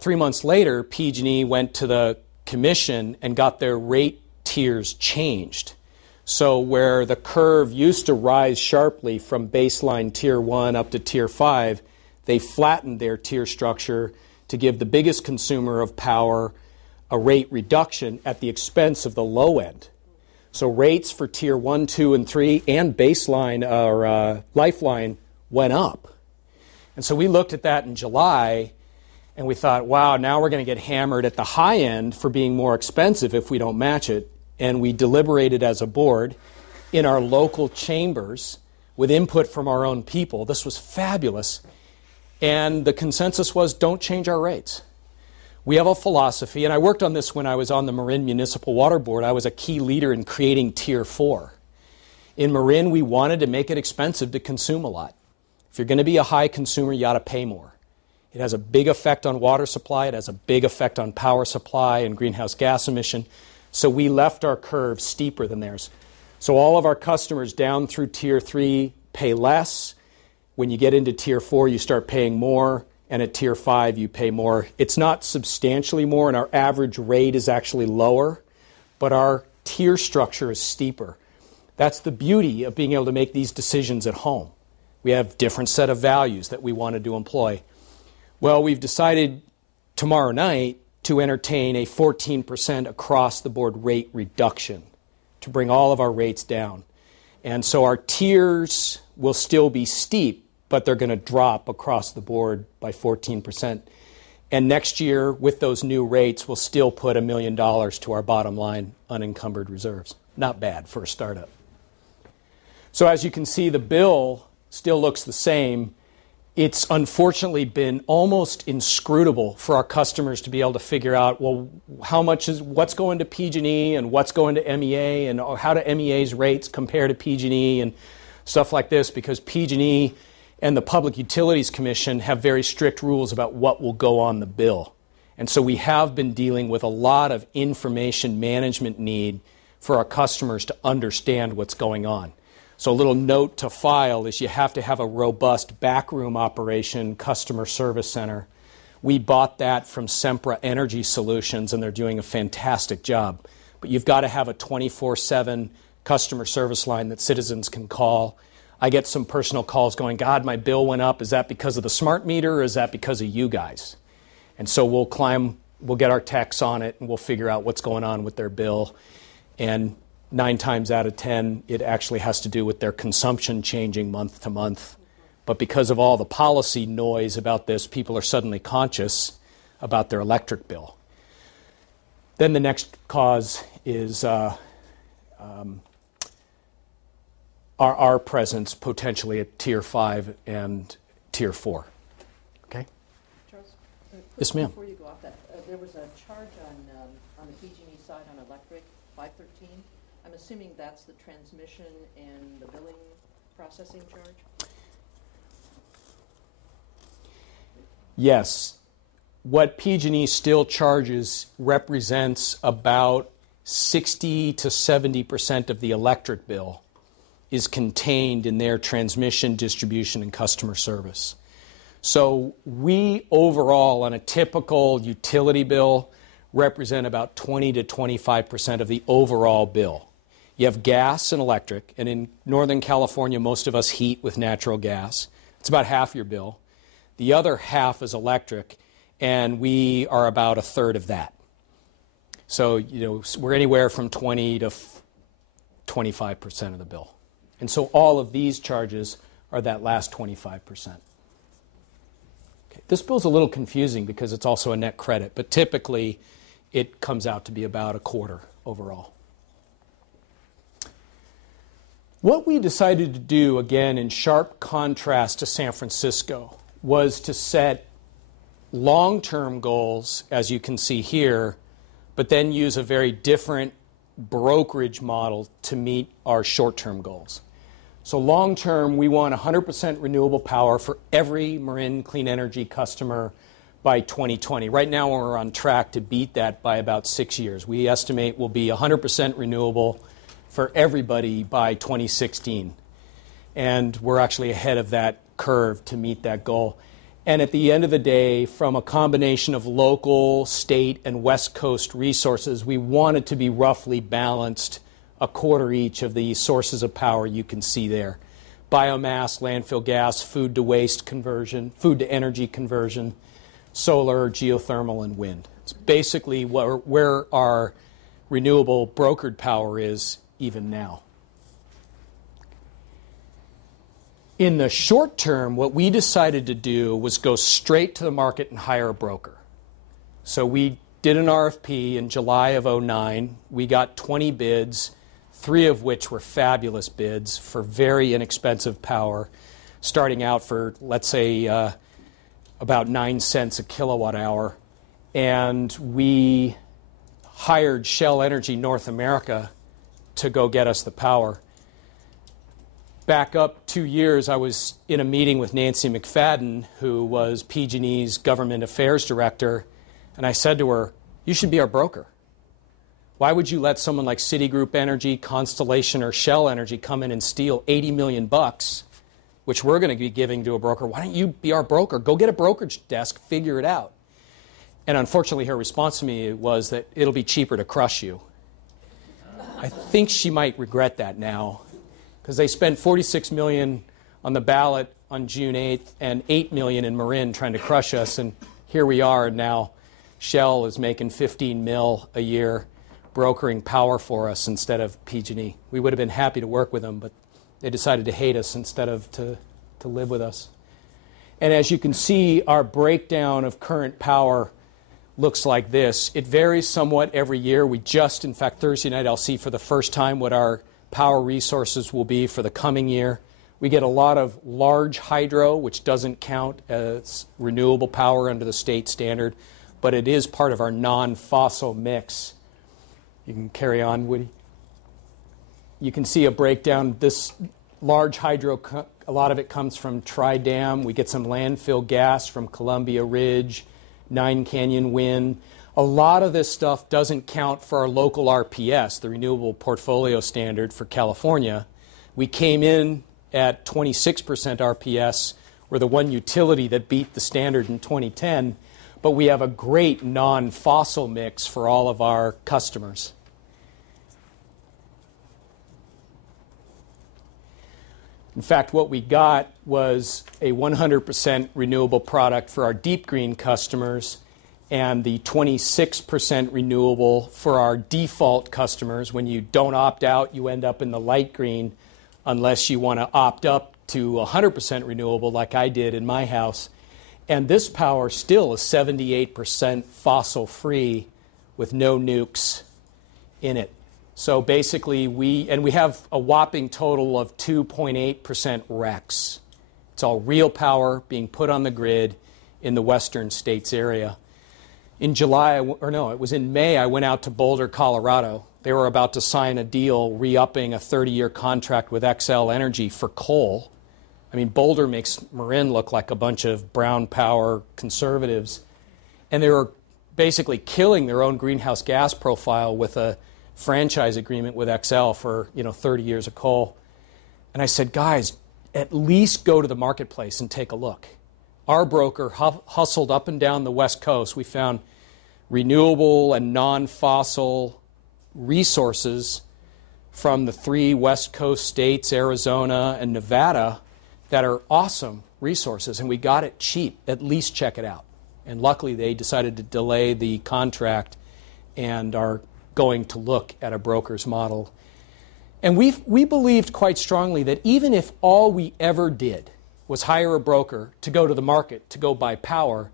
3 months later, PG&E went to the commission and got their rate tiers changed. So where the curve used to rise sharply from baseline tier 1 up to tier 5, they flattened their tier structure to give the biggest consumer of power a rate reduction at the expense of the low end. So rates for tier 1, 2, and 3 and baseline or lifeline went up. And so we looked at that in July and we thought, wow, now we're going to get hammered at the high end for being more expensive if we don't match it. And we deliberated as a board in our local chambers with input from our own people. This was fabulous. And the consensus was, don't change our rates. We have a philosophy, and I worked on this when I was on the Marin Municipal Water Board. I was a key leader in creating Tier 4. In Marin, we wanted to make it expensive to consume a lot. If you're going to be a high consumer, you ought to pay more. It has a big effect on water supply. It has a big effect on power supply and greenhouse gas emission. So we left our curve steeper than theirs. So all of our customers down through Tier 3 pay less. When you get into Tier 4, you start paying more. And at Tier 5, you pay more. It's not substantially more, and our average rate is actually lower, but our tier structure is steeper. That's the beauty of being able to make these decisions at home. We have different set of values that we wanted to employ. Well, we've decided tomorrow night to entertain a 14% across-the-board rate reduction to bring all of our rates down. And so our tiers will still be steep, but they're going to drop across the board by 14%. And next year, with those new rates, we'll still put $1 million to our bottom line unencumbered reserves. Not bad for a startup. So as you can see, the bill still looks the same. It's unfortunately been almost inscrutable for our customers to be able to figure out, well, what's going to PG&E and what's going to MEA, and how do MEA's rates compare to PG&E and stuff like this, because PG&E and the Public Utilities Commission have very strict rules about what will go on the bill. And so we have been dealing with a lot of information management need for our customers to understand what's going on. So a little note to file is you have to have a robust backroom operation customer service center. We bought that from Sempra Energy Solutions, and they're doing a fantastic job. But you've got to have a 24/7 customer service line that citizens can call. I get some personal calls going, God, my bill went up. Is that because of the smart meter, or is that because of you guys? And so we'll get our techs on it, and we'll figure out what's going on with their bill. And 9 times out of 10, it actually has to do with their consumption changing month to month. But because of all the policy noise about this, people are suddenly conscious about their electric bill. Then the next cause is our presence potentially at Tier 5 and Tier 4. Okay? Charles, yes, ma'am. Before you go off that, there was a charge on the PG&E side on electric, 513. I'm assuming that's the transmission and the billing processing charge? Yes. What PG&E still charges represents about 60 to 70% of the electric bill is contained in their transmission, distribution, and customer service. So we overall, on a typical utility bill, represent about 20 to 25% of the overall bill. You have gas and electric, and in Northern California, most of us heat with natural gas. It's about half your bill. The other half is electric, and we are about a third of that. So, we're anywhere from 20 to 25% of the bill. And so all of these charges are that last 25%. Okay. This bill's a little confusing because it's also a net credit, but typically it comes out to be about a quarter overall. What we decided to do, again, in sharp contrast to San Francisco, was to set long-term goals, as you can see here, but then use a very different brokerage model to meet our short-term goals. So long-term, we want 100% renewable power for every Marin Clean Energy customer by 2020. Right now, we're on track to beat that by about 6 years. We estimate we'll be 100% renewable for everybody by 2016. And we're actually ahead of that curve to meet that goal. And at the end of the day, from a combination of local, state, and West Coast resources, we wanted to be roughly balanced, a quarter each of the sources of power you can see there. Biomass, landfill gas, food to waste conversion, food to energy conversion, solar, geothermal, and wind. It's basically where our renewable brokered power is even now. In the short term, what we decided to do was go straight to the market and hire a broker. So we did an RFP in July of 2009. We got 20 bids, 3 of which were fabulous bids for very inexpensive power, starting out for, let's say, about 9 cents a kilowatt hour. And we hired Shell Energy North America to go get us the power. Back up 2 years, I was in a meeting with Nancy McFadden, who was PG&E's government affairs director, and I said to her, "You should be our broker. Why would you let someone like Citigroup Energy, Constellation, or Shell Energy come in and steal $80 million, which we're going to be giving to a broker? Why don't you be our broker? Go get a brokerage desk, figure it out." And unfortunately, her response to me was that it'll be cheaper to crush you. I think she might regret that now, because they spent $46 million on the ballot on June 8th and $8 million in Marin trying to crush us, and here we are, and now Shell is making $15 million a year brokering power for us instead of PG&E. We would have been happy to work with them, but they decided to hate us instead of to live with us. And as you can see, our breakdown of current power looks like this. It varies somewhat every year. We just, in fact, Thursday night I'll see for the first time what our power resources will be for the coming year. We get a lot of large hydro, which doesn't count as renewable power under the state standard, but it is part of our non-fossil mix. You can carry on, Woody. You can see a breakdown. This large hydro, a lot of it comes from Tri-Dam. We get some landfill gas from Columbia Ridge, Nine Canyon Wind. A lot of this stuff doesn't count for our local RPS, the Renewable Portfolio Standard for California. We came in at 26% RPS. We're the one utility that beat the standard in 2010, but we have a great non-fossil mix for all of our customers. In fact, what we got was a 100% renewable product for our deep green customers and the 26% renewable for our default customers. When you don't opt out, you end up in the light green unless you want to opt up to 100% renewable like I did in my house. And this power still is 78% fossil-free with no nukes in it. So basically, we have a whopping total of 2.8% RECs. It's all real power being put on the grid in the western states area. In July, or no, it was in May, I went out to Boulder, Colorado. They were about to sign a deal re-upping a 30-year contract with XL Energy for coal. I mean, Boulder makes Marin look like a bunch of brown power conservatives. And they were basically killing their own greenhouse gas profile with a franchise agreement with XL for 30 years of coal. And I said, guys, at least go to the marketplace and take a look. Our broker hustled up and down the West Coast. We found renewable and non-fossil resources from the 3 West Coast states, Arizona and Nevada, that are awesome resources, and we got it cheap. At least check it out. And luckily, they decided to delay the contract and are going to look at a broker's model. And we believed quite strongly that even if all we ever did was hire a broker to go to the market to go buy power,